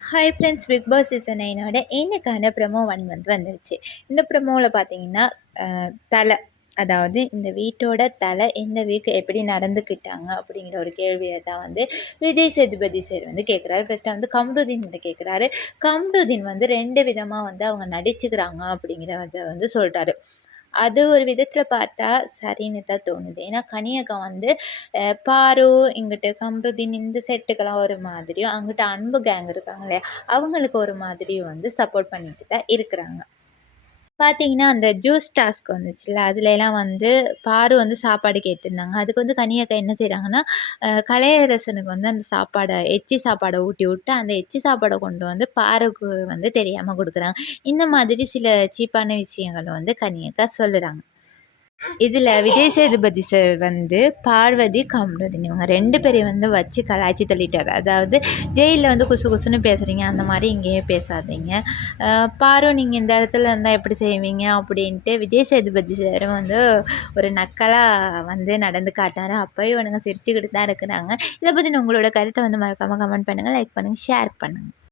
Hi friends big boss season நைனோட இன்னைக்கான promo one வந்து வந்துருச்சு. இந்த ப்ரமோவில் பார்த்தீங்கன்னா தலை அதாவது இந்த வீட்டோட தலை இந்த வீக் எப்படி நடந்துக்கிட்டாங்க அப்படிங்கிற ஒரு கேள்வியை தான் வந்து விஜய் சேதுபதி சார் வந்து கேட்குறாரு ஃபர்ஸ்ட்டு வந்து கம்ருதீன் கிட்ட கேட்குறாரு கம்ருதீன் வந்து ரெண்டு விதமாக வந்து அவங்க நடிச்சுக்கிறாங்க அப்படிங்கிறத வந்து சொல்லிட்டாரு அது ஒரு விதத்தில் பார்த்தா சரின்னு தான் தோணுது. ஏன்னா கனியகம் வந்து பாரு இங்கிட்டு கம்ருதீன் இந்த செட்டுக்கெல்லாம் ஒரு மாதிரியும் அங்கிட்டு அன்பு கேங் இருக்காங்க இல்லையா அவங்களுக்கு ஒரு மாதிரியும் வந்து சப்போர்ட் பண்ணிட்டு தான் இருக்கிறாங்க. பார்த்தீங்கன்னா அந்த ஜூஸ் டாஸ்க் வந்துச்சுல்ல அதுலலாம் வந்து பாரு வந்து சாப்பாடு கேட்டிருந்தாங்க. அதுக்கு வந்து கனியக்கா என்ன செய்கிறாங்கன்னா கலையரசனுக்கு வந்து அந்த சாப்பாடை எச்சி சாப்பாடை ஊட்டி விட்டு அந்த எச்சி சாப்பாடை கொண்டு வந்து பாருக்கு வந்து தெரியாமல் கொடுக்குறாங்க. இந்த மாதிரி சில சீப்பான விஷயங்கள் வந்து கனியக்கா சொல்லுறாங்க. இதில் விஜய் சேதுபதி சார் வந்து பார்வதி கம்ருதீன் இவங்க ரெண்டு பேரையும் வந்து வச்சு கலாய்ச்சி தள்ளிட்டார். அதாவது ஜெயிலில் வந்து குசு குசுன்னு பேசுகிறீங்க அந்த மாதிரி இங்கேயே பேசாதீங்க. அஹ் பாரு நீங்கள் இந்த இடத்துல இருந்தால் எப்படி செய்வீங்க அப்படின்ட்டு விஜய் சேதுபதி சாரும் வந்து ஒரு நக்கலாக வந்து நடந்து காட்டினாரு. அப்போ இவனுங்க சிரிச்சுக்கிட்டு தான் இருக்கிறாங்க. இதை பற்றி உங்களோட கருத்தை வந்து மறக்காமல் கமெண்ட் பண்ணுங்கள் லைக் பண்ணுங்கள் ஷேர் பண்ணுங்கள்